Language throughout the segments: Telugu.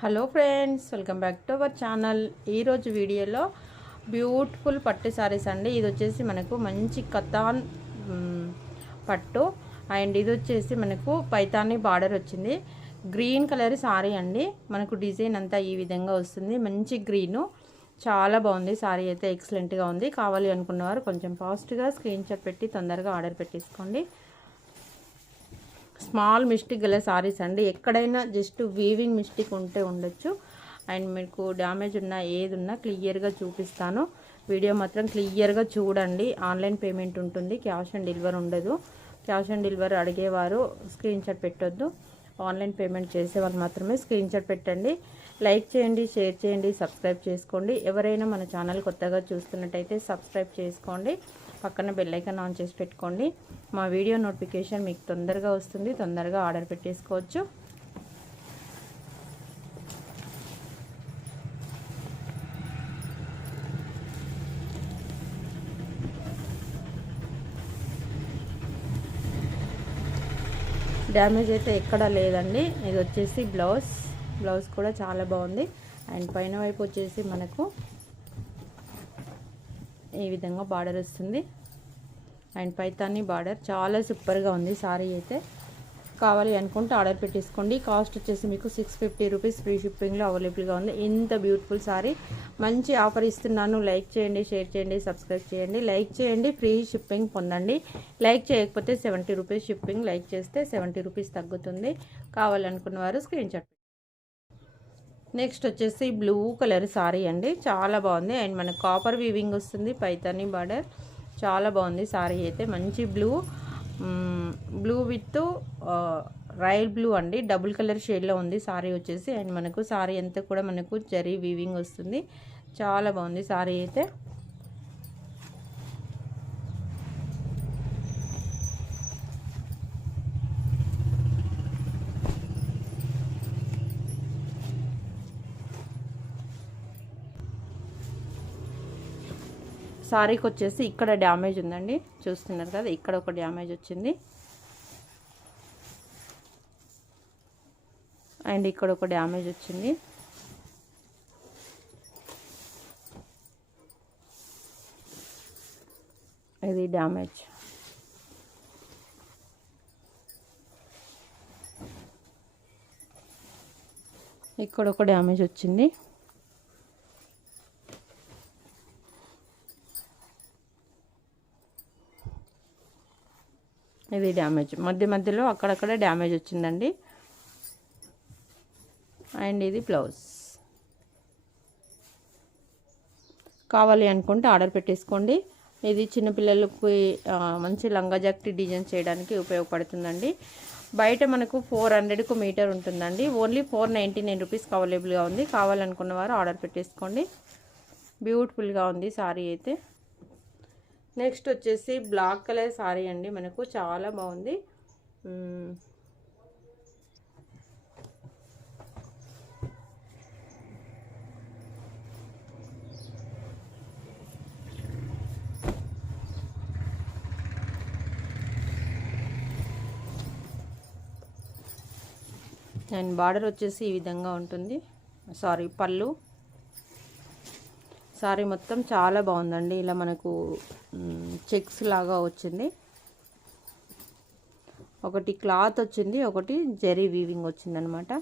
Hello friends welcome back to our channel. ఈరోజు వీడియోలో బ్యూటిఫుల్ పట్టు శారీస్ అండి. ఇది వచ్చేసి మనకు మంచి కథాన్ పట్టు. అండ్ ఇది వచ్చేసి మనకు పైతాని బార్డర్ వచ్చింది. గ్రీన్ కలర్ శారీ అండి. మనకు డిజైన్ అంతా ఈ విధంగా వస్తుంది. మంచి గ్రీను. చాలా బాగుంది. సారీ అయితే ఎక్సలెంట్గా ఉంది. కావాలి అనుకున్నవారు కొంచెం ఫాస్ట్గా స్క్రీన్ షాట్ పెట్టి తొందరగా ఆర్డర్ పెట్టేసుకోండి. స్మాల్ మిస్టేక్ గల సారీస్ అండి. ఎక్కడైనా జస్ట్ వీవింగ్ మిస్టేక్ ఉంటే ఉండొచ్చు. అండ్ మీకు డ్యామేజ్ ఉన్నా ఏది ఉన్నా క్లియర్గా చూపిస్తాను. వీడియో మాత్రం క్లియర్గా చూడండి. ఆన్లైన్ పేమెంట్ ఉంటుంది. క్యాష్ ఆన్ డెలివరీ ఉండదు. క్యాష్ ఆన్ డెలివరీ అడిగేవారు స్క్రీన్ షాట్ పెట్టొద్దు. ఆన్లైన్ పేమెంట్ చేసే వాళ్ళు మాత్రమే స్క్రీన్ షాట్ పెట్టండి. లైక్ చేయండి షేర్ చేయండి సబ్స్క్రైబ్ చేసుకోండి. ఎవరైనా మన ఛానల్ కొత్తగా చూస్తున్నట్టయితే సబ్స్క్రైబ్ చేసుకోండి. పక్కన బెల్లైకన్ ఆన్ చేసి పెట్టుకోండి. మా వీడియో నోటిఫికేషన్ మీకు తొందరగా వస్తుంది. తొందరగా ఆర్డర్ పెట్టేసుకోవచ్చు. డ్యామేజ్ అయితే ఎక్కడా లేదండి. ఇది వచ్చేసి బ్లౌజ్ బ్లౌజ్ కూడా చాలా బాగుంది. అండ్ పైన వైపు వచ్చేసి మనకు ఈ విధంగా బార్డర్ వస్తుంది. అండ్ పైతాని బార్డర్ చాలా సూపర్గా ఉంది సారీ అయితే. కావాలి అనుకుంటే ఆర్డర్ పెట్టేసుకోండి. కాస్ట్ వచ్చేసి మీకు సిక్స్ ఫిఫ్టీ రూపీస్ ఫ్రీ షిప్పింగ్లో అవైలబుల్గా ఉంది. ఇంత బ్యూటిఫుల్ సారీ. మంచి ఆఫర్ ఇస్తున్నాను. లైక్ చేయండి షేర్ చేయండి సబ్స్క్రైబ్ చేయండి. లైక్ చేయండి ఫ్రీ షిప్పింగ్ పొందండి. లైక్ చేయకపోతే సెవెంటీ రూపీస్ షిప్పింగ్ లైక్ చేస్తే సెవెంటీ రూపీస్ తగ్గుతుంది. కావాలనుకున్న వారు స్క్రీన్ షాట్ నెక్స్ట్ వచ్చేసి బ్లూ కలర్ సారీ అండి. చాలా బాగుంది. అండ్ మనకు కాపర్ వీవింగ్ వస్తుంది పైతాని బార్డర్ చాలా బాగుంది సారీ అయితే. మంచి blue blue with royal blue అండి. డబుల్ కలర్ షేడ్లో ఉంది సారీ వచ్చేసి. అండ్ మనకు సారీ అంతా కూడా మనకు జరీ వీవింగ్ వస్తుంది. చాలా బాగుంది సారీ అయితే. శారీకి వచ్చేసి ఇక్కడ డ్యామేజ్ ఉందండి. చూస్తున్నారు కదా ఇక్కడ ఒక డ్యామేజ్ వచ్చింది. అండ్ ఇక్కడ ఒక డ్యామేజ్ వచ్చింది. ఇది డ్యామేజ్. ఇక్కడ ఒక డ్యామేజ్ వచ్చింది. ఇది డ్యామేజ్. మధ్య మధ్యలో అక్కడక్కడ డ్యామేజ్ వచ్చిందండి. అండ్ ఇది బ్లౌజ్. కావాలి అనుకుంటే ఆర్డర్ పెట్టేసుకోండి. ఇది చిన్నపిల్లలకి మంచి లంగా జాకెట్ డిజైన్ చేయడానికి ఉపయోగపడుతుందండి. బయట మనకు ఫోర్ హండ్రెడ్కు మీటర్ ఉంటుందండి. ఓన్లీ ఫోర్ నైంటీ నైన్ రూపీస్కి అవైలబుల్గా ఉంది. కావాలనుకున్న వారు ఆర్డర్ పెట్టేసుకోండి. బ్యూటిఫుల్గా ఉంది సారీ అయితే. నెక్స్ట్ వచ్చేసి బ్లాక్ కలర్ సారీ అండి మనకు చాలా బాగుంది. అండ్ బార్డర్ వచ్చేసి ఈ విధంగా ఉంటుంది. సారీ పళ్ళు. సారీ మొత్తం చాలా బాగుందండి. ఇలా మనకు చెక్స్ లాగా వచ్చింది. ఒకటి క్లాత్ వచ్చింది ఒకటి జరీ వీవింగ్ వచ్చిందనమాట.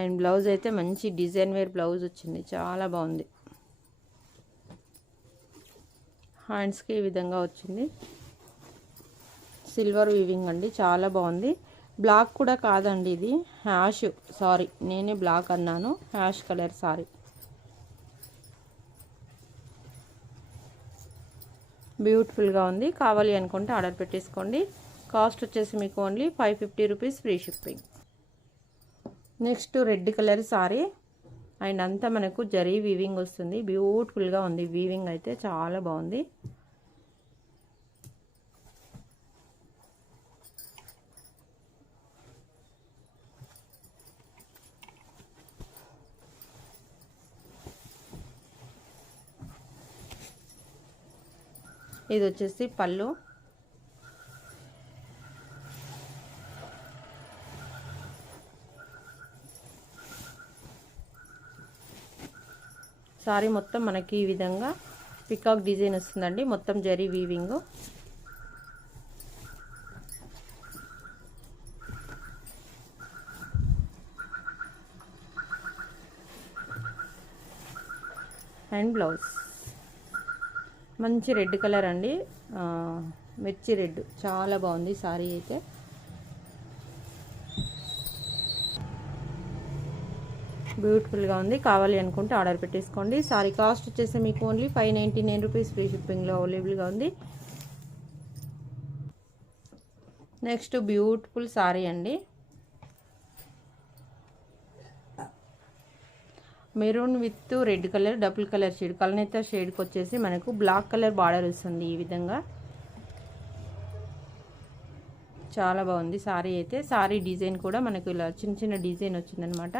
అండ్ బ్లౌజ్ అయితే మంచి డిజైన్ వేర్ బ్లౌజ్ వచ్చింది. చాలా బాగుంది. హ్యాండ్స్కి ఈ విధంగా వచ్చింది. సిల్వర్ వీవింగ్ అండి చాలా బాగుంది. బ్లాక్ కూడా కాదండి ఇది హ్యాష్ సారీ. నేనే బ్లాక్ అన్నాను హ్యాష్ కలర్ సారీ. బ్యూటిఫుల్గా ఉంది కావాలి అనుకుంటే ఆర్డర్ పెట్టేసుకోండి. కాస్ట్ వచ్చేసి మీకు only five fifty rupees free shipping. Next red colour sari and అంతా మనకు జరీ వీవింగ్ వస్తుంది. బ్యూటిఫుల్గా ఉంది. వీవింగ్ అయితే చాలా బాగుంది. ఇది వచ్చేసి పళ్ళు. సారీ మొత్తం మనకి ఈ విధంగా పికాక్ డిజైన్ వస్తుందండి. మొత్తం జరీ వీవింగ్ అండ్ బ్లౌజ్ మంచి రెడ్ కలర్ అండి. మిర్చి రెడ్. చాలా బాగుంది సారీ అయితే. బ్యూటిఫుల్గా ఉంది. కావాలి అనుకుంటే ఆర్డర్ పెట్టేసుకోండి. సారీ కాస్ట్ వచ్చేసి మీకు only five ninety nine rupees free షిప్పింగ్లో అవైలబుల్గా ఉంది. నెక్స్ట్ బ్యూటిఫుల్ సారీ అండి. Maroon with red colour double colour shade. కలనేత షేడ్కి వచ్చేసి మనకు బ్లాక్ కలర్ బార్డర్ వస్తుంది ఈ విధంగా. చాలా బాగుంది సారీ అయితే. సారీ డిజైన్ కూడా మనకు ఇలా చిన్న చిన్న డిజైన్ వచ్చిందనమాట.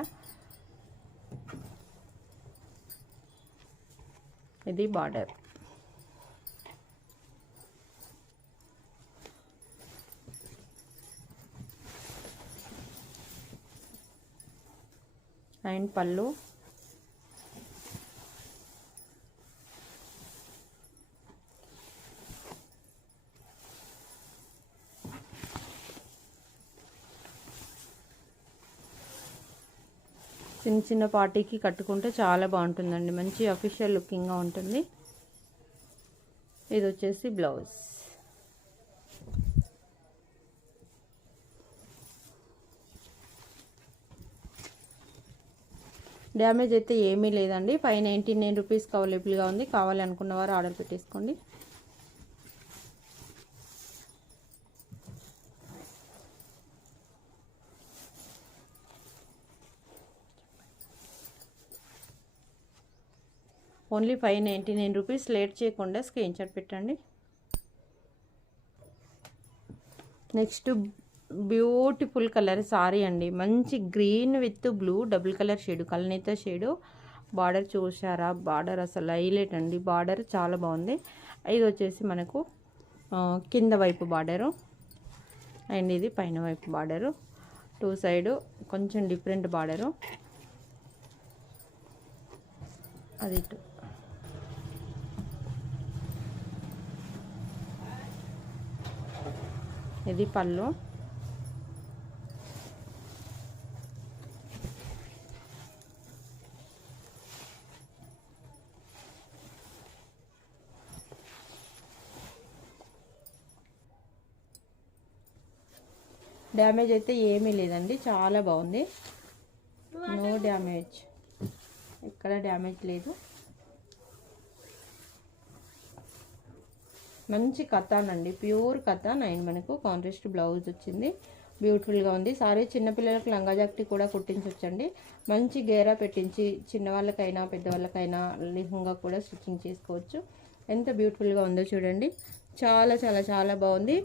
ఇది బార్డర్. అండ్ పళ్ళు. చిన్న చిన్న పార్టీకి కట్టుకుంటే చాలా బాగుంటుందండి. మంచి అఫీషియల్ లుకింగ్గా ఉంటుంది. ఇది వచ్చేసి బ్లౌజ్. డ్యామేజ్ అయితే ఏమీ లేదండి. ఫైవ్ నైంటీ నైన్ రూపీస్కి అవైలబుల్గా ఉంది. కావాలనుకున్న వారు ఆర్డర్ పెట్టేసుకోండి. Only five ninety nine rupees late చేయకుండా స్క్రీన్ షాట్ పెట్టండి. నెక్స్ట్ బ్యూటిఫుల్ కలర్ సారీ అండి. మంచి green with blue double colour shade కలనేత shade. Border చూసారా బార్డర్ అసలు హైలైట్ అండి. బార్డర్ చాలా బాగుంది. ఇది వచ్చేసి మనకు కింద వైపు బార్డరు. అండ్ ఇది పైన వైపు బార్డరు. టూ సైడు కొంచెం డిఫరెంట్ బార్డరు. అది ఇది పళ్ళు. డ్యామేజ్ అయితే ఏమీ లేదండి చాలా బాగుంది. నో డ్యామేజ్ ఎక్కడ డ్యామేజ్ లేదు. మంచి కథానండి. ప్యూర్ కథాన్ అండ్ మనకు కాంట్రాస్ట్ బ్లౌజ్ వచ్చింది. బ్యూటిఫుల్గా ఉంది. సారీ చిన్నపిల్లలకు లంగా జాకెట్ కూడా కుట్టించవచ్చండి మంచి గేరా పెట్టించి చిన్నవాళ్ళకైనా పెద్దవాళ్ళకైనా లిహంగా కూడా స్టిచ్చింగ్ చేసుకోవచ్చు. ఎంత బ్యూటిఫుల్గా ఉందో చూడండి. చాలా చాలా చాలా బాగుంది.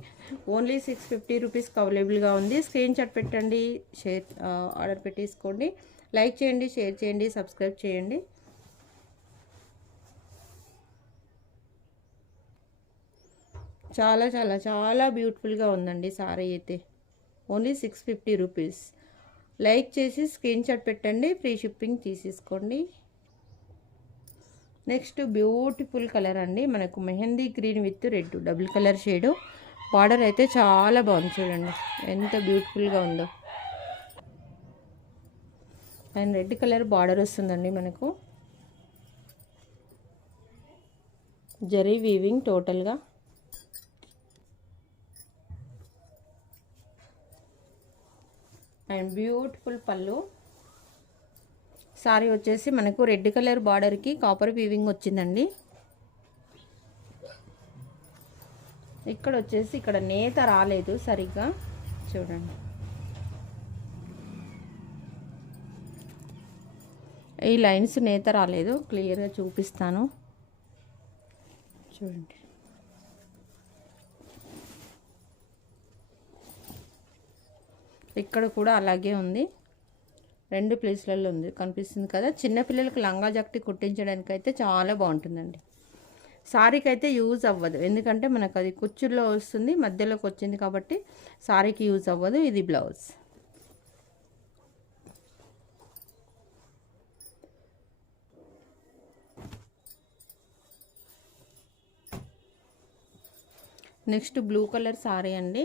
ఓన్లీ సిక్స్ ఫిఫ్టీ రూపీస్కి అవైలబుల్గా ఉంది. స్క్రీన్ షాట్ పెట్టండి. షేర్ ఆర్డర్ పెట్టేసుకోండి. లైక్ చేయండి షేర్ చేయండి సబ్స్క్రైబ్ చేయండి. చాలా చాలా చాలా బ్యూటిఫుల్గా ఉందండి సారీ అయితే. Only six fifty rupees like చేసి స్క్రీన్ షాట్ పెట్టండి ఫ్రీ షిప్పింగ్ తీసేసుకోండి. నెక్స్ట్ బ్యూటిఫుల్ కలర్ అండి. మనకు mehndi green with red double colour shade border అయితే చాలా బాగుంది చూడండి. ఎంత బ్యూటిఫుల్గా ఉందో. అండ్ రెడ్ కలర్ బార్డర్ వస్తుందండి మనకు. జరీ వీవింగ్ టోటల్గా అండ్ బ్యూటిఫుల్ పళ్ళు. సారీ వచ్చేసి మనకు రెడ్ కలర్ బార్డర్కి కాపర్ వీవింగ్ వచ్చిందండి. ఇక్కడ వచ్చేసి ఇక్కడ నేత రాలేదు సరిగ్గా. చూడండి. ఈ లైన్స్ నేత రాలేదు. క్లియర్గా చూపిస్తాను. చూడండి. ఇక్కడ కూడా అలాగే ఉంది. రెండు ప్లేస్లలో ఉంది. కనిపిస్తుంది కదా. చిన్నపిల్లలకు లంగా జక్టి కుట్టించడానికి అయితే చాలా బాగుంటుందండి. సారీకి అయితే యూజ్ అవ్వదు. ఎందుకంటే మనకు అది కుచ్చుల్లో వస్తుంది మధ్యలోకి వచ్చింది కాబట్టి సారీకి యూజ్ అవ్వదు. ఇది blouse. Next blue colour sari అండి.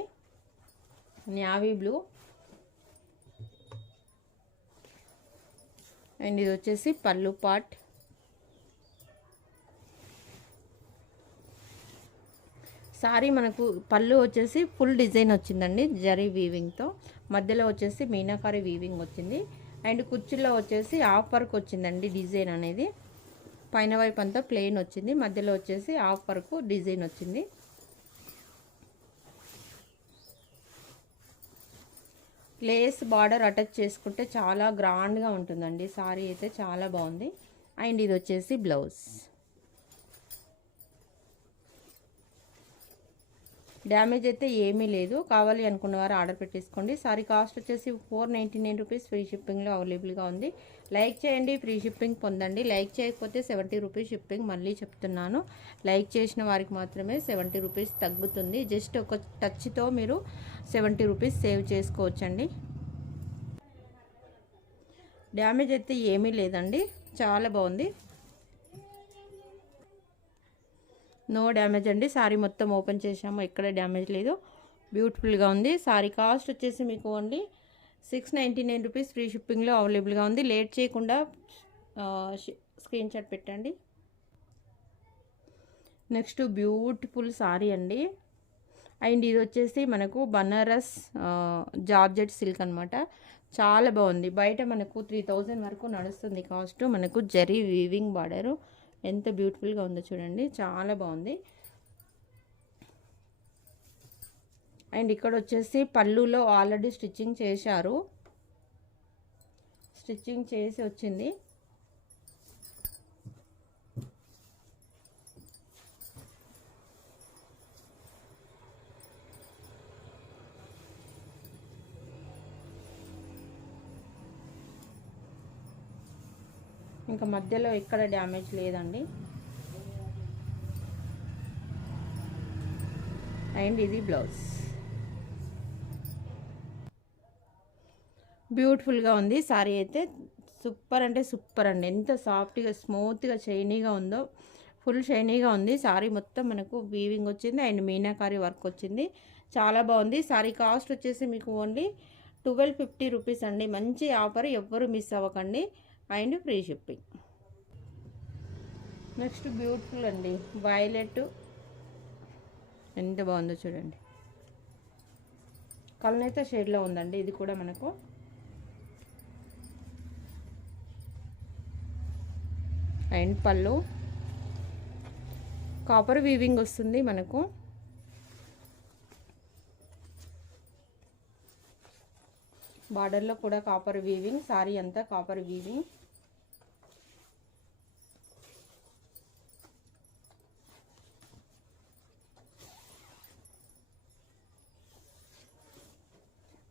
Navy blue. అండ్ ఇది వచ్చేసి పళ్ళు పాట్. సారీ మనకు పళ్ళు వచ్చేసి ఫుల్ డిజైన్ వచ్చిందండి జరీ వీవింగ్తో మధ్యలో వచ్చేసి మీనాకారి వీవింగ్ వచ్చింది. అండ్ కుర్చీలో వచ్చేసి హాఫ్ వర్క్ వచ్చిందండి డిజైన్ అనేది. పైన వైపు అంతా ప్లెయిన్ వచ్చింది. మధ్యలో వచ్చేసి హాఫ్ వర్క్ డిజైన్ వచ్చింది. లేస్ బార్డర్ అటాచ్ చేసుకుంటే చాలా గ్రాండ్గా ఉంటుందండి. సారీ అయితే చాలా బాగుంది. అండ్ ఇది వచ్చేసి బ్లౌజ్. డ్యామేజ్ అయితే ఏమీ లేదు. కావాలి అనుకున్న వారు ఆర్డర్ పెట్టేసుకోండి. సారీ కాస్ట్ వచ్చేసి four ninety nine rupees free షిప్పింగ్లో అవైలబుల్గా ఉంది. లైక్ చేయండి ఫ్రీ షిప్పింగ్ పొందండి. లైక్ చేయకపోతే సెవెంటీ రూపీస్ షిప్పింగ్ మళ్ళీ చెప్తున్నాను. లైక్ చేసిన వారికి మాత్రమే సెవెంటీ రూపీస్ తగ్గుతుంది. జస్ట్ ఒక టచ్తో మీరు సెవెంటీ రూపీస్ సేవ్ చేసుకోవచ్చండి. డ్యామేజ్ అయితే ఏమీ లేదండి. చాలా బాగుంది. నో డ్యామేజ్ అండి. సారీ మొత్తం ఓపెన్ చేసాము ఎక్కడ డ్యామేజ్ లేదు. బ్యూటిఫుల్గా ఉంది. సారీ కాస్ట్ వచ్చేసి మీకు only six ninety nine rupees free షిప్పింగ్లో అవైలబుల్గా ఉంది. లేట్ చేయకుండా స్క్రీన్ షాట్ పెట్టండి. నెక్స్ట్ బ్యూటిఫుల్ సారీ అండి. అండ్ ఇది వచ్చేసి మనకు బనారస్ జార్జెట్ సిల్క్ అనమాట చాలా బాగుంది. బయట మనకు త్రీ థౌజండ్ వరకు నడుస్తుంది కాస్ట్. మనకు జరీ వీవింగ్ బార్డరు. ఎంత బ్యూటిఫుల్గా ఉందో చూడండి. చాలా బాగుంది. అండ్ ఇక్కడ వచ్చేసి పళ్ళులో ఆల్రెడీ స్టిచ్చింగ్ చేశారు. స్టిచ్చింగ్ చేసి వచ్చింది. ఇంకా మధ్యలో ఎక్కడ డ్యామేజ్ లేదండి. అండ్ ఇది బ్లౌజ్. బ్యూటిఫుల్గా ఉంది. సారీ అయితే సూపర్ అంటే సూపర్ అండి. ఎంత సాఫ్ట్గా స్మూత్గా షైనీగా ఉందో ఫుల్ షైనీగా ఉంది. సారీ మొత్తం మనకు వీవింగ్ వచ్చింది. అండ్ మీనాకారి వర్క్ వచ్చింది. చాలా బాగుంది. సారీ కాస్ట్ వచ్చేసి మీకు ఓన్లీ ట్వెల్వ్ ఫిఫ్టీ రూపీస్ అండి. మంచి ఆఫర్ ఎవ్వరు మిస్ అవ్వకండి. And free shipping. Next beautiful అండి. వైలెట్. ఎంత బాగుందో చూడండి. కలనైతే షేడ్లో ఉందండి. ఇది కూడా మనకు అండ్ పళ్ళు. కాపర్ వీవింగ్ వస్తుంది మనకు. బార్డర్లో కూడా కాపర్ వీవింగ్ సారీ అంతా కాపర్ వీవింగ్.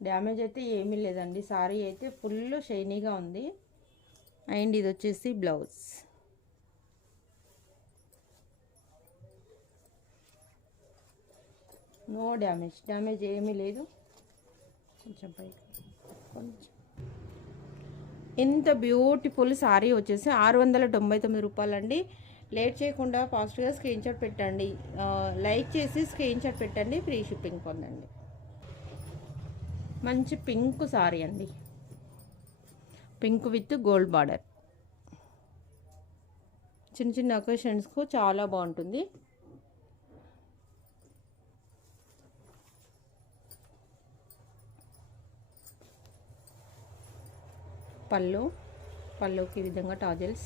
డ్యామేజ్ అయితే ఏమీ లేదండి. సారీ అయితే ఫుల్ షైనీగా ఉంది. అండ్ ఇది వచ్చేసి బ్లౌజ్. నో డ్యామేజ్ డ్యామేజ్ ఏమీ లేదు. కొంచెం పైకి. కొంచెం. ఇంత బ్యూటిఫుల్ సారీ వచ్చేసి ఆరు వందల తొంభై తొమ్మిది రూపాయలండి. లేట్ చేయకుండా ఫాస్ట్గా స్క్రీన్ షాట్ పెట్టండి. లైక్ చేసి స్క్రీన్ షాట్ పెట్టండి. ఫ్రీ షిప్పింగ్ పొందండి. మంచి పింక్ సారీ అండి. పింక్ విత్ గోల్డ్ బార్డర్ చిన్న చిన్న అకేషన్స్కు చాలా బాగుంటుంది. పళ్ళు పళ్ళుకి ఈ విధంగా టాజల్స్.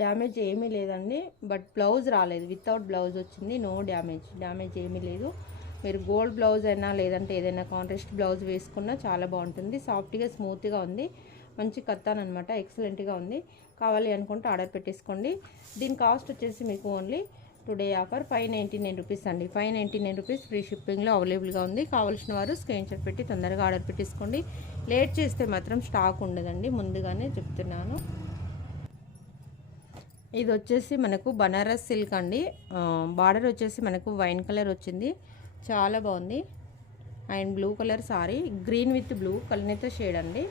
డ్యామేజ్ ఏమీ లేదండి బట్ బ్లౌజ్ రాలేదు. వితౌట్ బ్లౌజ్ వచ్చింది నో డ్యామేజ్. డ్యామేజ్ ఏమీ లేదు. మీరు గోల్డ్ బ్లౌజ్ అయినా లేదంటే ఏదైనా కాంట్రాస్ట్ బ్లౌజ్ వేసుకున్నా చాలా బాగుంటుంది. సాఫ్ట్గా స్మూత్గా ఉంది. మంచి కత్తాన్ అనమాట ఎక్సలెంట్గా ఉంది. కావాలి అనుకుంటే ఆర్డర్ పెట్టేసుకోండి. దీని కాస్ట్ వచ్చేసి మీకు only today offer five ninety nine rupees అండి. Five ninety nine rupees free షిప్పింగ్లో అవైలబుల్గా ఉంది. కావాల్సిన వారు స్క్రీన్ షాట్ పెట్టి తొందరగా ఆర్డర్ పెట్టేసుకోండి. లేట్ చేస్తే మాత్రం స్టాక్ ఉండదండి. ముందుగానే చెప్తున్నాను. ఇది వచ్చేసి మనకు బనారస్ సిల్క్ అండి. బార్డర్ వచ్చేసి మనకు వైన్ కలర్ వచ్చింది. చాలా బాగుంది. And blue colour sari green with blue కల్నేత shade అండి.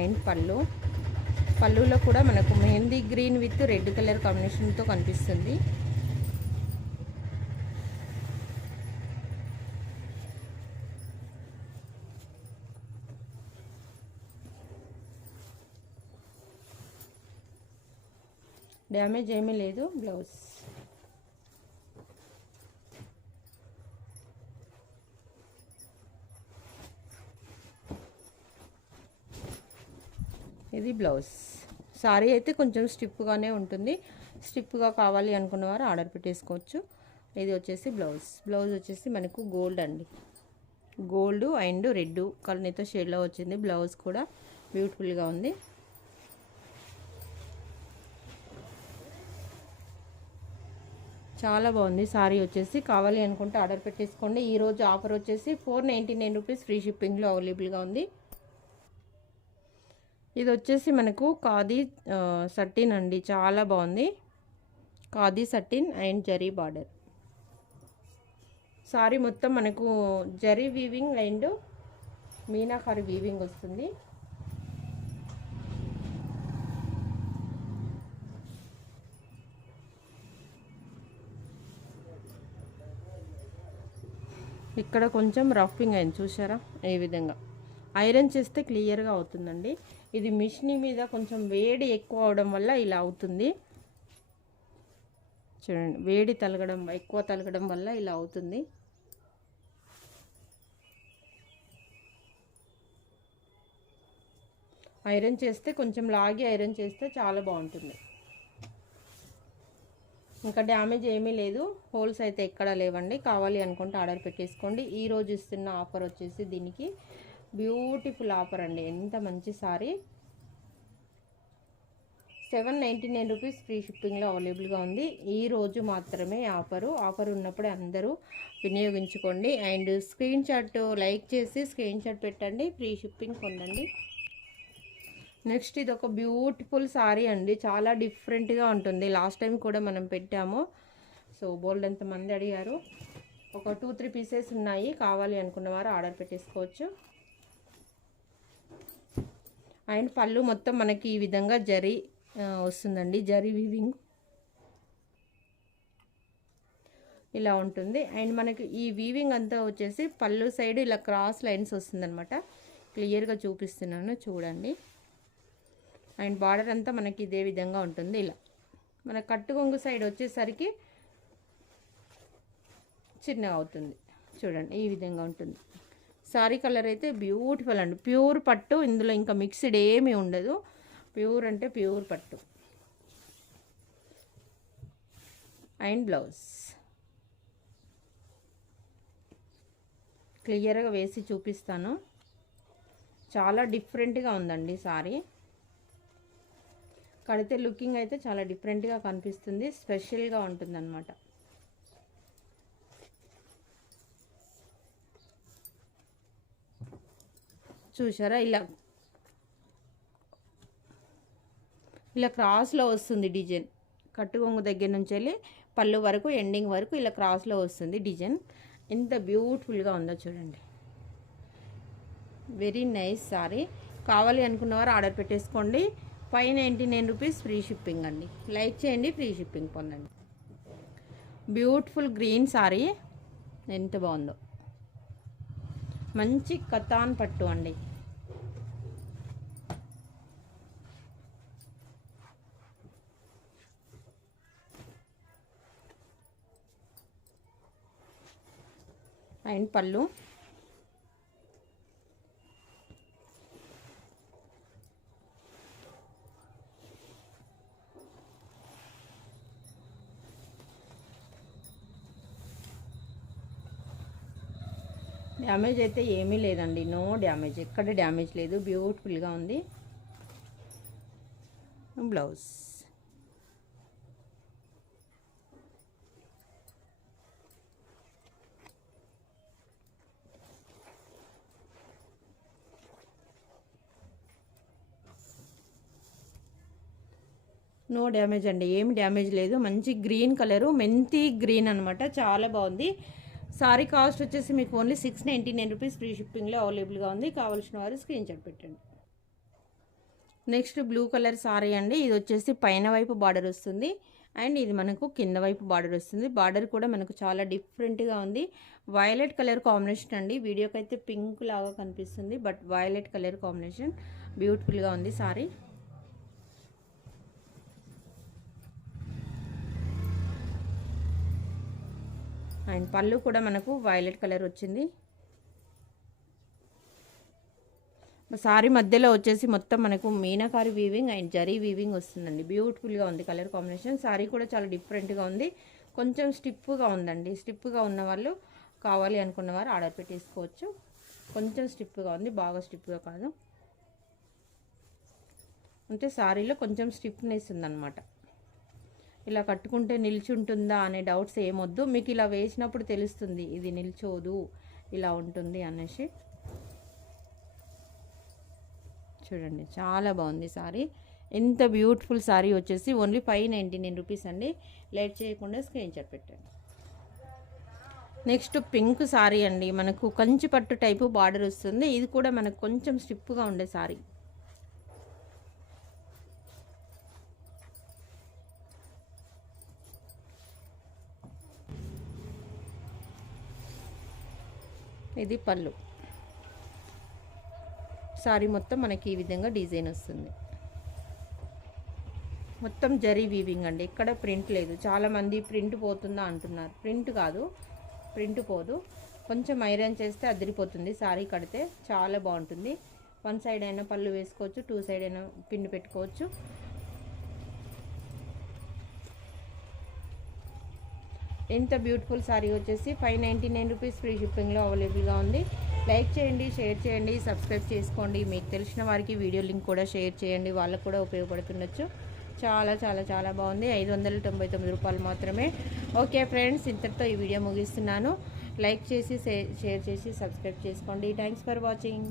అండ్ పళ్ళు. పళ్ళులో కూడా మనకు mehndi green with red colour కాంబినేషన్తో కనిపిస్తుంది. డ్యామేజ్ ఏమీ లేదు బ్లౌజ్. ఇది బ్లౌజ్. సారీ అయితే కొంచెం స్టిప్గానే ఉంటుంది. స్టిప్గా కావాలి అనుకున్నవారు ఆర్డర్ పెట్టేసుకోవచ్చు. ఇది వచ్చేసి బ్లౌజ్. బ్లౌజ్ వచ్చేసి మనకు గోల్డ్ అండి. గోల్డ్ అండ్ రెడ్ కలర్తో షేడ్లో వచ్చింది. బ్లౌజ్ కూడా బ్యూటిఫుల్గా ఉంది. చాలా బాగుంది. సారీ వచ్చేసి కావాలి అనుకుంటే ఆర్డర్ పెట్టేసుకోండి. ఈరోజు ఆఫర్ వచ్చేసి four ninety nine rupees free షిప్పింగ్లో అవైలబుల్గా ఉంది. ఇది వచ్చేసి మనకు ఖాదీ సట్టిన్ అండి. చాలా బాగుంది. Khadi satin and zari border. Sari మొత్తం మనకు zari weaving and meenakari weaving వస్తుంది. ఇక్కడ కొంచెం రఫింగ్ అయింది చూసారా ఈ విధంగా. ఐరన్ చేస్తే క్లియర్గా అవుతుందండి. ఇది మిషన్ మీద కొంచెం వేడి ఎక్కువ అవడం వల్ల ఇలా అవుతుంది. చూడండి వేడి తలగడం ఎక్కువ తలగడం వల్ల ఇలా అవుతుంది. ఐరన్ చేస్తే కొంచెం లాగి ఐరన్ చేస్తే చాలా బాగుంటుంది. ఇంకా డ్యామేజ్ ఏమీ లేదు. హోల్స్ అయితే ఎక్కడా లేవండి. కావాలి అనుకుంటే ఆర్డర్ పెట్టేసుకోండి. ఈరోజు ఇస్తున్న ఆఫర్ వచ్చేసి దీనికి బ్యూటిఫుల్ ఆఫర్ అండి. ఎంత మంచి sari. Seven ninety nine rupees free షిప్పింగ్లో అవైలబుల్గా ఉంది. ఈ రోజు మాత్రమే ఆఫరు. ఆఫర్ ఉన్నప్పుడే అందరూ వినియోగించుకోండి. అండ్ స్క్రీన్ షాట్ లైక్ చేసి స్క్రీన్ షాట్ పెట్టండి. ఫ్రీ షిప్పింగ్ పొందండి నెక్స్ట్ ఇది ఒక బ్యూటిఫుల్ సారీ అండి. చాలా డిఫరెంట్గా ఉంటుంది. లాస్ట్ టైం కూడా మనం పెట్టాము. సో బోల్డ్ ఎంతమంది అడిగారు? ఒక టూ త్రీ పీసెస్ ఉన్నాయి. కావాలి అనుకున్నవారు ఆర్డర్ పెట్టేసుకోవచ్చు. అండ్ పళ్ళు మొత్తం మనకి ఈ విధంగా జరీ వస్తుందండి. జరీ వివింగ్ ఇలా ఉంటుంది. అండ్ మనకి ఈ వీవింగ్ అంతా వచ్చేసి పళ్ళు సైడ్ ఇలా క్రాస్ లైన్స్ వస్తుందన్నమాట. క్లియర్గా చూపిస్తున్నాను. చూడండి. అండ్ బార్డర్ అంతా మనకి ఇదే విధంగా ఉంటుంది ఇలా. మన కట్టుకొంగు సైడ్ వచ్చేసరికి చిన్నగా అవుతుంది. చూడండి ఈ విధంగా ఉంటుంది. సారీ కలర్ అయితే బ్యూటిఫుల్ అండి. ప్యూర్ పట్టు ఇందులో ఇంకా మిక్స్డ్ ఏమీ ఉండదు. ప్యూర్ అంటే ప్యూర్ పట్టు. And blouse. క్లియర్గా వేసి చూపిస్తాను. చాలా డిఫరెంట్గా ఉందండి సారీ. కడితే లుకింగ్ అయితే చాలా డిఫరెంట్గా కనిపిస్తుంది. స్పెషల్గా ఉంటుందన్నమాట. చూసారా ఇలా. ఇలా క్రాస్లో వస్తుంది డిజైన్. కట్టుకొంగు దగ్గర నుంచి వెళ్ళి పళ్ళు వరకు ఎండింగ్ వరకు ఇలా క్రాస్లో వస్తుంది డిజైన్. ఎంత బ్యూటిఫుల్గా ఉందో చూడండి. వెరీ నైస్ సారీ కావాలి అనుకున్నవారు ఆర్డర్ పెట్టేసుకోండి. Five ninety nine rupees free shipping అండి. లైక్ చేయండి ఫ్రీ షిప్పింగ్ పొందండి. బ్యూటిఫుల్ గ్రీన్ సారీ ఎంత బాగుందో. మంచి కథాన్ పట్టు అండి. అండ్ పళ్ళు. డ్యామేజ్ అయితే ఏమీ లేదండి. No damage. ఎక్కడ డ్యామేజ్ లేదు. బ్యూటిఫుల్గా ఉంది. బ్లౌజ్. నో డ్యామేజ్ అండి. ఏమి డ్యామేజ్ లేదు. మంచి గ్రీన్ కలరు. మెంతి గ్రీన్ అనమాట చాలా బాగుంది. సారీ కాస్ట్ వచ్చేసి మీకు only six ninety nine rupees free షిప్పింగ్లో అవైలబుల్గా ఉంది. కావాల్సిన వారు స్క్రీన్ షాట్ పెట్టండి. నెక్స్ట్ బ్లూ కలర్ సారీ అండి. ఇది వచ్చేసి పైన వైపు బార్డర్ వస్తుంది. అండ్ ఇది మనకు కింద వైపు బార్డర్ వస్తుంది. బార్డర్ కూడా మనకు చాలా డిఫరెంట్గా ఉంది. వైలెట్ కలర్ కాంబినేషన్ అండి. వీడియోకి అయితే పింక్ లాగా కనిపిస్తుంది. బట్ వైలెట్ కలర్ కాంబినేషన్ బ్యూటిఫుల్గా ఉంది సారీ. అండ్ పళ్ళు కూడా మనకు వైలెట్ కలర్ వచ్చింది. సారీ మధ్యలో వచ్చేసి మొత్తం మనకు meenakari weaving and zari weaving వస్తుందండి. బ్యూటిఫుల్గా ఉంది కలర్ కాంబినేషన్ సారీ కూడా చాలా డిఫరెంట్గా ఉంది. కొంచెం స్టిప్గా ఉందండి. స్టిప్గా ఉన్న వాళ్ళు కావాలి అనుకున్న వారు ఆర్డర్ పెట్టేసుకోవచ్చు. కొంచెం స్టిప్గా ఉంది. బాగా స్టిప్గా కాదు. అంటే సారీలో కొంచెం స్టిప్నెస్ ఉందన్నమాట. ఇలా కట్టుకుంటే నిల్చుంటుందా అనే డౌట్స్ ఏమొద్దు. మీకు ఇలా వేసినప్పుడు తెలుస్తుంది ఇది నిల్చోదు ఇలా ఉంటుంది అనేసి. చూడండి చాలా బాగుంది సారీ. ఎంత బ్యూటిఫుల్ సారీ వచ్చేసి only five ninety nine rupees అండి. లేట్ చేయకుండా స్క్రీన్ షాట్ పెట్టండి. నెక్స్ట్ పింక్ సారీ అండి. మనకు కంచి పట్టు టైపు బార్డర్ వస్తుంది. ఇది కూడా మనకు కొంచెం స్టిప్గా ఉండే సారీ. ఇది పళ్ళు. సారీ మొత్తం మనకి ఈ విధంగా డిజైన్ వస్తుంది. మొత్తం జరీ వీవింగ్ అండి. ఎక్కడ ప్రింట్ లేదు. చాలామంది ప్రింట్ పోతుందా అంటున్నారు. ప్రింట్ కాదు. ప్రింట్ పోదు. కొంచెం ఐరన్ చేస్తే అదిరిపోతుంది. సారీ కడితే చాలా బాగుంటుంది. వన్ సైడ్ అయినా పళ్ళు వేసుకోవచ్చు. టూ సైడ్ అయినా పిండి పెట్టుకోవచ్చు. ఎంత బ్యూటిఫుల్ సారీ వచ్చేసి five ninety nine rupees free షిప్పింగ్లో అవైలబుల్గా ఉంది. లైక్ చేయండి షేర్ చేయండి సబ్స్క్రైబ్ చేసుకోండి. మీకు తెలిసిన వారికి వీడియో లింక్ కూడా షేర్ చేయండి. వాళ్ళకు కూడా ఉపయోగపడుతుండొచ్చు. చాలా చాలా చాలా బాగుంది. ఐదు వందల తొంభై తొమ్మిది రూపాయలు మాత్రమే. ఓకే ఫ్రెండ్స్ ఇంతటితో ఈ వీడియో ముగిస్తున్నాను. లైక్ చేసి షేర్ చేసి సబ్స్క్రైబ్ చేసుకోండి. Thanks for watching.